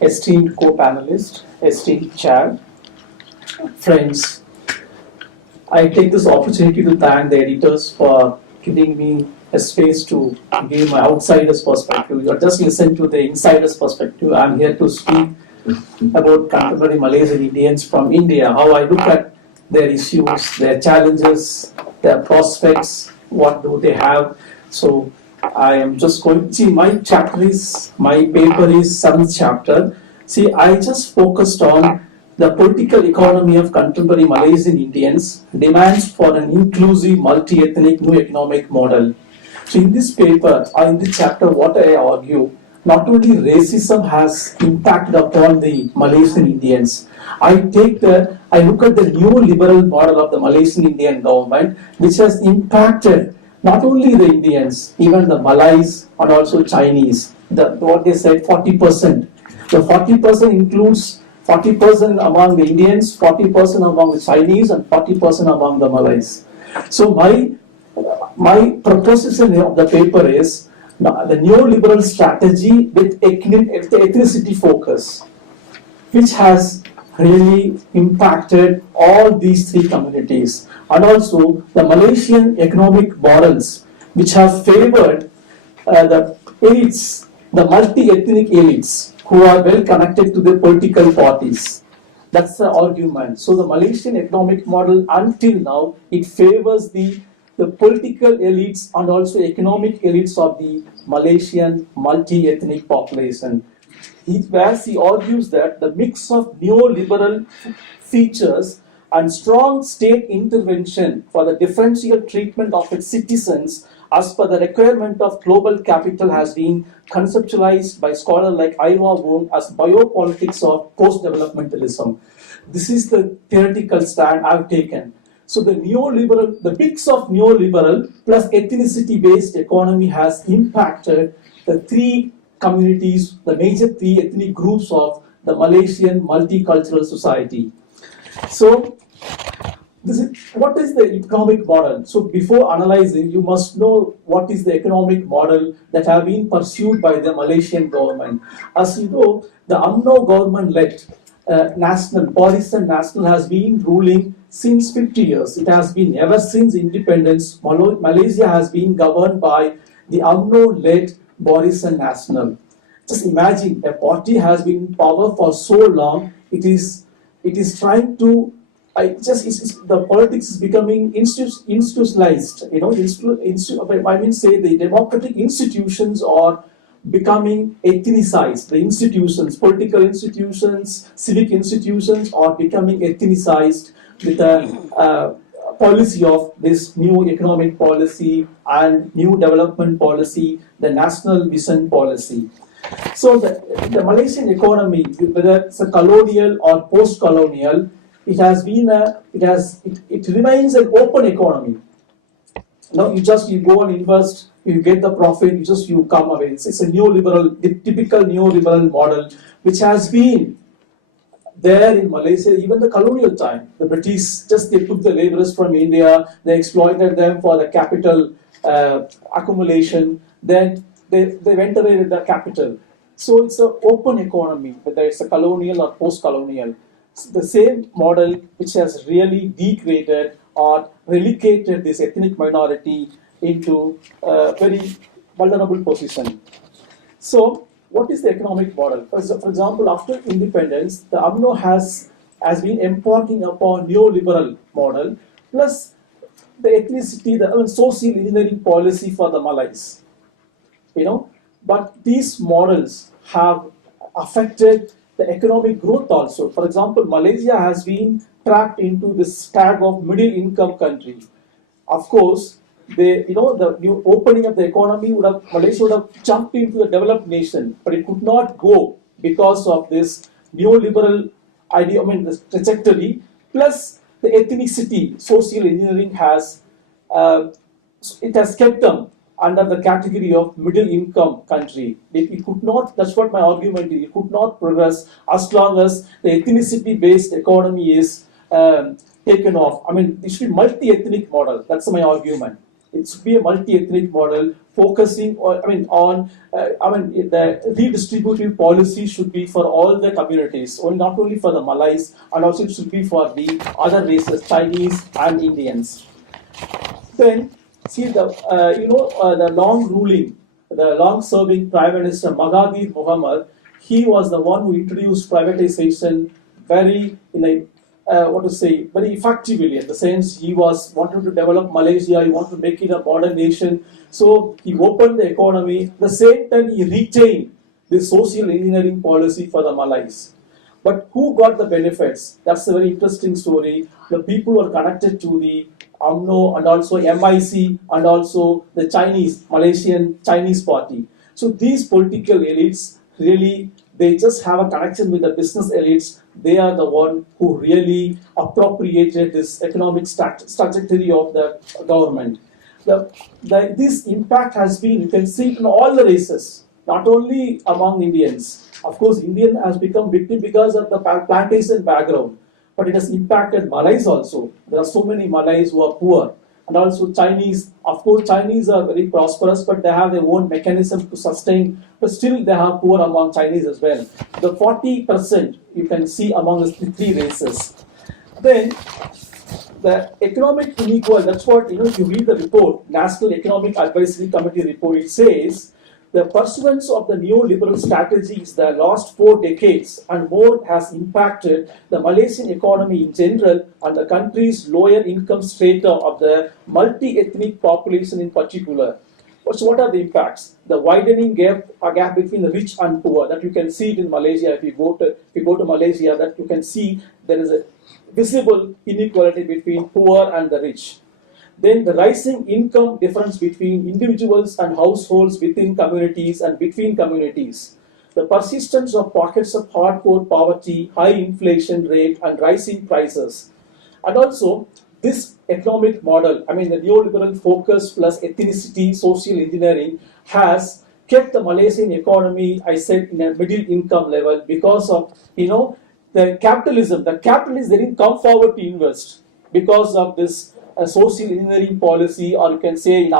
esteemed co-panelist, esteemed chair, friends. I take this opportunity to thank the editors for giving me a space to give my outsider's perspective. You just listen to the insider's perspective. I'm here to speak about contemporary Malaysian Indians from India, how I look at their issues, their challenges, their prospects, what do they have. So I am just going to see my paper is 7th chapter. See, I just focused on the political economy of contemporary Malaysian Indians, demands for an inclusive multi-ethnic new economic model. So in this paper, or in this chapter, what I argue, not only racism has impacted upon the Malaysian Indians, I look at the neoliberal model of the Malaysian Indian government, which has impacted not only the Indians, even the Malays and also Chinese. What they said, 40%. The 40% includes 40% among the Indians, 40% among the Chinese, and 40% among the Malays. So my proposition of the paper is the neoliberal strategy with ethnicity focus, which has really impacted all these three communities, and also the Malaysian economic models, which have favored the elites, the multi-ethnic elites, who are well connected to the political parties. That's the argument. So the Malaysian economic model, until now, it favors the political elites and also economic elites of the Malaysian multi-ethnic population. Whereas he argues that the mix of neoliberal features and strong state intervention for the differential treatment of its citizens as per the requirement of global capital has been conceptualized by scholars like Iwa Wong as biopolitics of post-developmentalism. This is the theoretical stand I've taken. So the mix of neoliberal plus ethnicity-based economy has impacted the three communities, the major three ethnic groups of the Malaysian multicultural society. So what is the economic model? So before analyzing, you must know what is the economic model that have been pursued by the Malaysian government. As you know, the UMNO government-led national, Barisan Nasional has been ruling since 50 years. It has been ever since independence. Malaysia has been governed by the UMNO-led Barisan Nasional. Just imagine, a party has been in power for so long. It is trying to. The politics is becoming institutionalized. You know, the democratic institutions are becoming ethnicized. The institutions, political institutions, civic institutions are becoming ethnicized with a policy of this new economic policy and new development policy, the national vision policy. So the Malaysian economy, whether it's a colonial or post-colonial, it remains an open economy. Now you go and invest, you get the profit, you come away. It's a typical neoliberal model, which has been there in Malaysia, even the colonial time. The British they took the laborers from India, they exploited them for the capital accumulation, then they went away with the capital. So it's an open economy, whether it's a colonial or post-colonial. The same model which has really degraded or relegated this ethnic minority into a very vulnerable position. So what is the economic model? For example, after independence, the UMNO has been embarking upon neoliberal model plus the ethnicity, the social engineering policy for the Malays. But these models have affected the economic growth also. For example, Malaysia has been trapped into this tag of middle income country. Of course, the new opening of the economy Malaysia would have jumped into the developed nation, but it could not go because of this neoliberal idea, the trajectory, plus the ethnicity, social engineering has kept them under the category of middle income country. It could not, that's what my argument is, it could not progress as long as the ethnicity based economy is taken off. It should be multi-ethnic model, that's my argument. It should be a multi-ethnic model focusing on the redistributive policy should be for all the communities, not only for the Malays, and also it should be for the other races, Chinese and Indians. Then see the long-serving Prime Minister Mahathir Mohamad. He was the one who introduced privatization very very effectively. In the sense, he was wanted to develop Malaysia. He wanted to make it a modern nation. So he opened the economy. At the same time, he retained the social engineering policy for the Malays. But who got the benefits? That's a very interesting story. The people who are connected to the UMNO and also MIC and also the Malaysian Chinese party. So these political elites really, they just have a connection with the business elites. They are the one who really appropriated this economic trajectory of the government. This impact has been, you can see it in all the races, not only among Indians. Of course, Indian has become victim because of the plantation background, but it has impacted Malays also. There are so many Malays who are poor. And also Chinese, of course, Chinese are very prosperous, but they have their own mechanism to sustain, but still they are poor among Chinese as well. The 40% you can see among the three races. Then the economic inequality, that's what, if you read the report, National Economic Advisory Committee report, it says, the pursuance of the neoliberal strategies the last 4 decades and more has impacted the Malaysian economy in general and the country's lower income strata of the multi-ethnic population in particular. So what are the impacts? The widening gap between the rich and poor, that you can see it in Malaysia. If you go to Malaysia, that you can see there is a visible inequality between poor and the rich. Then the rising income difference between individuals and households within communities and between communities. The persistence of pockets of hardcore poverty, high inflation rate, and rising prices. And also, this economic model, the neoliberal focus plus ethnicity, social engineering, has kept the Malaysian economy, I said, in a middle income level because of, the capitalism. The capitalists, they didn't come forward to invest because of this social engineering policy, or you can say in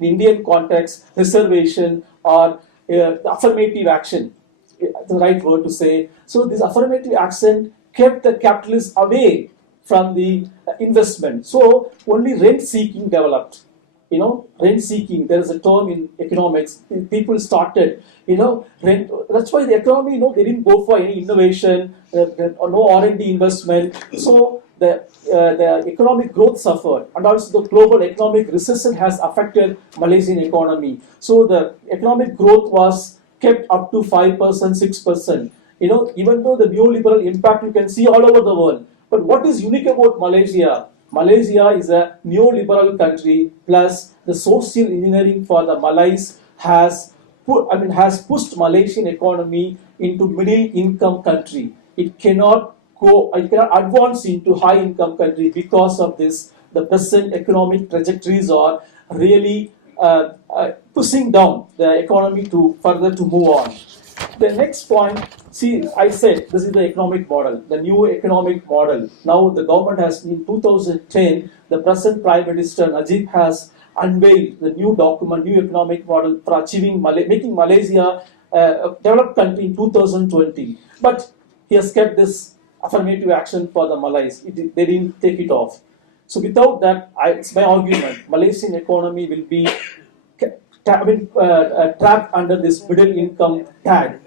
Indian context, reservation or affirmative action, the right word to say. So this affirmative action kept the capitalists away from the investment. So only rent seeking developed. Rent seeking, there is a term in economics, people started, rent. That's why the economy, they didn't go for any innovation, no R&D investment. So the economic growth suffered, and also the global economic recession has affected Malaysian economy. So the economic growth was kept up to 5%, 6%. Even though the neoliberal impact you can see all over the world. But what is unique about Malaysia? Malaysia is a neoliberal country, plus the social engineering for the Malays has pushed Malaysian economy into middle income country. It cannot advance into high income country because of this. The present economic trajectories are really pushing down the economy to further to move on. The next point, see, I said this is the economic model, the new economic model. Now the government has, in 2010, the present Prime Minister Najib has unveiled the new document, new economic model for making Malaysia a developed country in 2020. But he has kept this affirmative action for the Malays. They didn't take it off. So without that, it's my argument, Malaysian economy will be trapped under this middle income tag.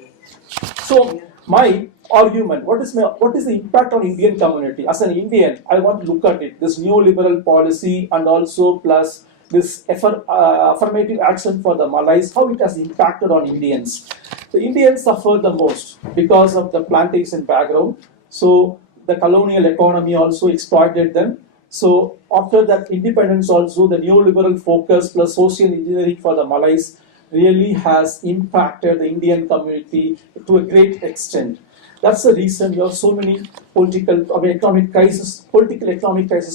So my argument, what is the impact on Indian community? As an Indian, I want to look at it, this neoliberal policy and also plus this affirmative action for the Malays, how it has impacted on Indians. The Indians suffered the most because of the plantation background. So the colonial economy also exploited them. So after that independence also, the neoliberal focus plus social engineering for the Malays really has impacted the Indian community to a great extent. That's the reason you have so many economic crisis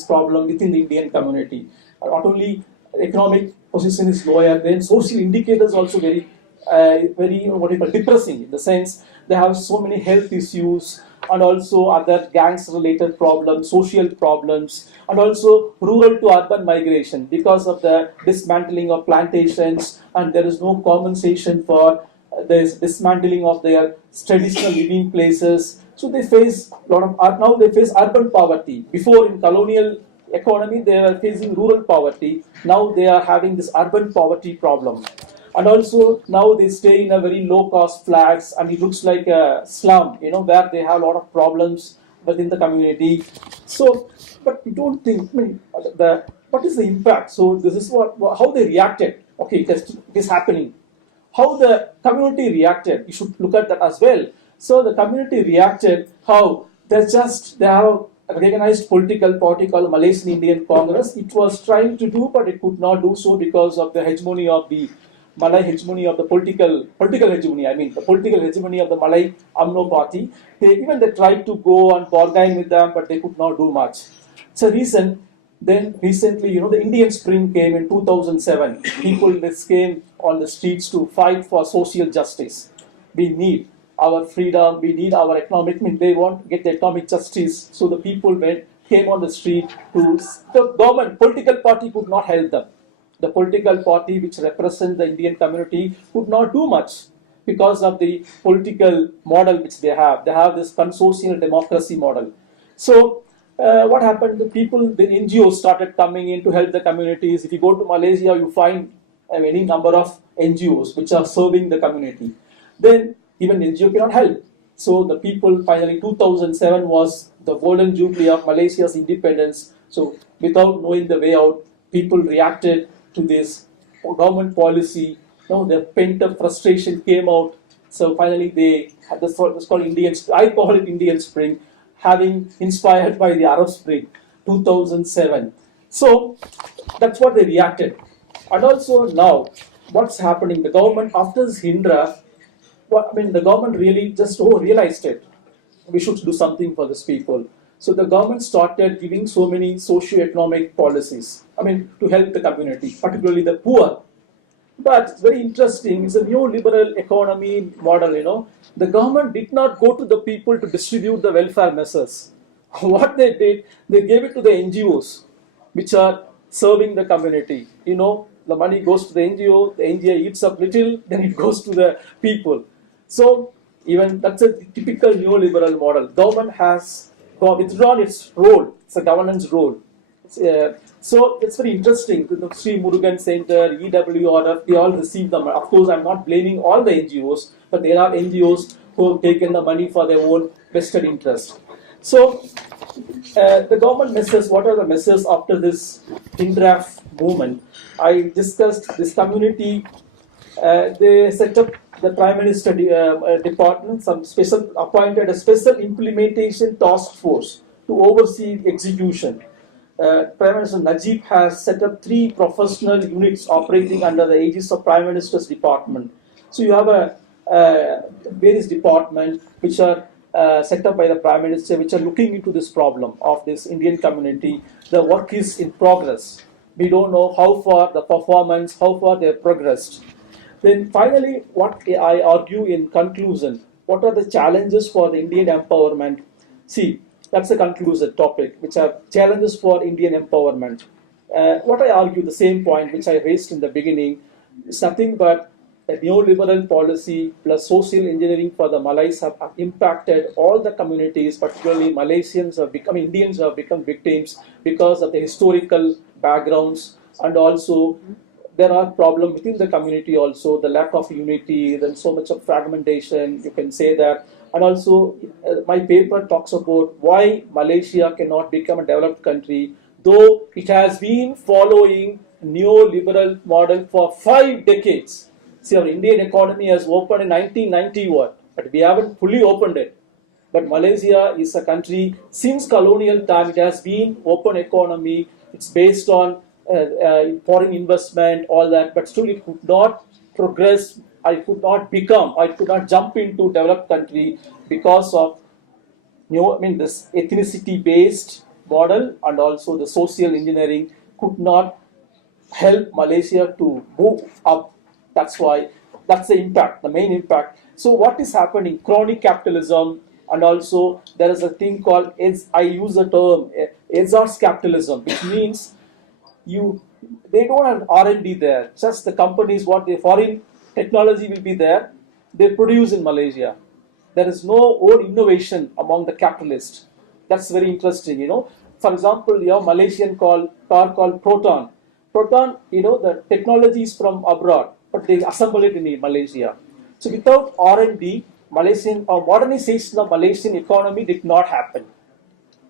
problem within the Indian community. Not only economic position is lower, then social indicators also very depressing, in the sense they have so many health issues, and also other gangs-related problems, social problems, and also rural to urban migration because of the dismantling of plantations, and there is no compensation for the dismantling of their traditional living places. So they face a lot of, now they face urban poverty. Before, in colonial economy, they were facing rural poverty. Now they are having this urban poverty problem. And also now they stay in a very low cost flats, and it looks like a slum, where they have a lot of problems within the community. So, but we don't think, what is the impact? So this is how they reacted. Okay, it is happening. How the community reacted, you should look at that as well. So the community reacted how they have a recognized political party called Malaysian Indian Congress. It was trying to do, but it could not do so because of the hegemony of the Malay hegemony of the political hegemony. I mean, the political hegemony of the Malay UMNO party. They tried to go and bargain with them, but they could not do much. So recently, the Indian Spring came in 2007. People came on the streets to fight for social justice. We need our freedom. We need our economic. They want to get the economic justice. So the people came on the street the government, political party could not help them. The political party which represents the Indian community could not do much because of the political model which they have. They have this consortial democracy model. So what happened? The NGOs started coming in to help the communities. If you go to Malaysia, you find any number of NGOs which are serving the community. Then even NGO cannot help. So the people finally, 2007 was the golden jubilee of Malaysia's independence. So without knowing the way out, people reacted to this government policy. The pent-up frustration came out. So finally, they had this called Indian. I call it Indian Spring, having inspired by the Arab Spring, 2007. So that's what they reacted. And also now, what's happening? The government after this Hindra, the government really just realized it. We should do something for these people. So the government started giving so many socio-economic policies, to help the community, particularly the poor. But it's very interesting, it's a neoliberal economy model, The government did not go to the people to distribute the welfare measures. What they did, they gave it to the NGOs, which are serving the community. The money goes to the NGO eats up little, then it goes to the people. So even that's a typical neoliberal model. Government has withdrawn its role. It's a governance role. So it's very interesting. The Sri Murugan Center, EWRF, they all receive them. Of course, I'm not blaming all the NGOs, but there are NGOs who have taken the money for their own vested interest. So the government measures, what are the measures after this Hindraf movement? I discussed this community. They set up the Prime Minister department, appointed a special implementation task force to oversee the execution. Prime Minister Najib has set up 3 professional units operating under the aegis of Prime Minister's department. So you have various departments which are set up by the Prime Minister, which are looking into this problem of this Indian community. The work is in progress. We don't know how far the performance, how far they have progressed. Then finally, what I argue in conclusion, what are the challenges for the Indian empowerment? See, that's the conclusive topic, which are challenges for Indian empowerment. What I argue, the same point which I raised in the beginning, is nothing but a neoliberal policy plus social engineering for the Malays have impacted all the communities, particularly Indians have become victims because of the historical backgrounds, and also there are problems within the community also, the lack of unity, then so much of fragmentation, you can say that. And also, my paper talks about why Malaysia cannot become a developed country, though it has been following neoliberal model for 5 decades. See, our Indian economy has opened in 1991, but we haven't fully opened it. But Malaysia is a country, since colonial time, it has been open economy. It's based on foreign investment, all that, but still it could not progress. I could not jump into developed country because of this ethnicity-based model, and also the social engineering could not help Malaysia to move up. That's why, that's the impact, the main impact. So what is happening? Chronic capitalism and also there is a thing called, I use the term exhaust capitalism, which means they don't have R&D there. Just the companies, what the foreign technology will be there, they produce in Malaysia. There is no own innovation among the capitalists. That's very interesting, For example, Malaysian car called Proton. Proton, the technology is from abroad, but they assemble it in Malaysia. So without R&D, Malaysian or modernization of Malaysian economy did not happen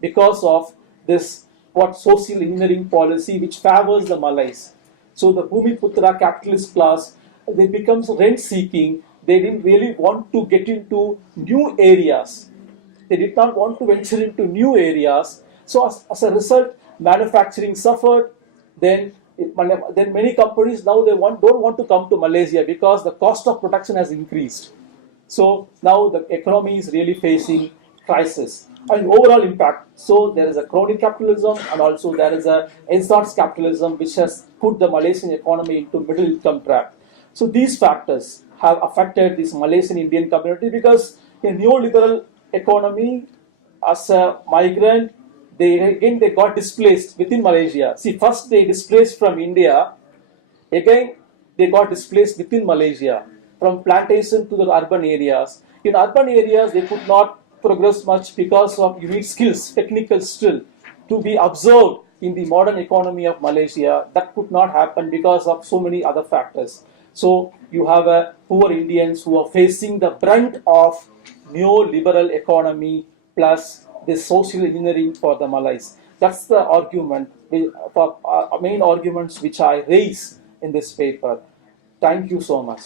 because of this social engineering policy which favors the Malays. So the Bhumiputra capitalist class, they become rent seeking. They didn't really want to get into new areas. They did not want to venture into new areas. So as a result, manufacturing suffered. Then many companies now don't want to come to Malaysia because the cost of production has increased. So now the economy is really facing crisis and overall impact. So there is a crony capitalism and also there is a enhanced capitalism which has put the Malaysian economy into middle income trap. So these factors have affected this Malaysian Indian community because a neoliberal economy, as a migrant, they got displaced within Malaysia. See, first they displaced from India, again they got displaced within Malaysia, from plantation to the urban areas. In urban areas, they could not progress much because of you need skills, technical skill, to be observed in the modern economy of Malaysia. That could not happen because of so many other factors. So you have poor Indians who are facing the brunt of neoliberal economy plus the social engineering for the Malays. That's the argument, main arguments which I raise in this paper. Thank you so much.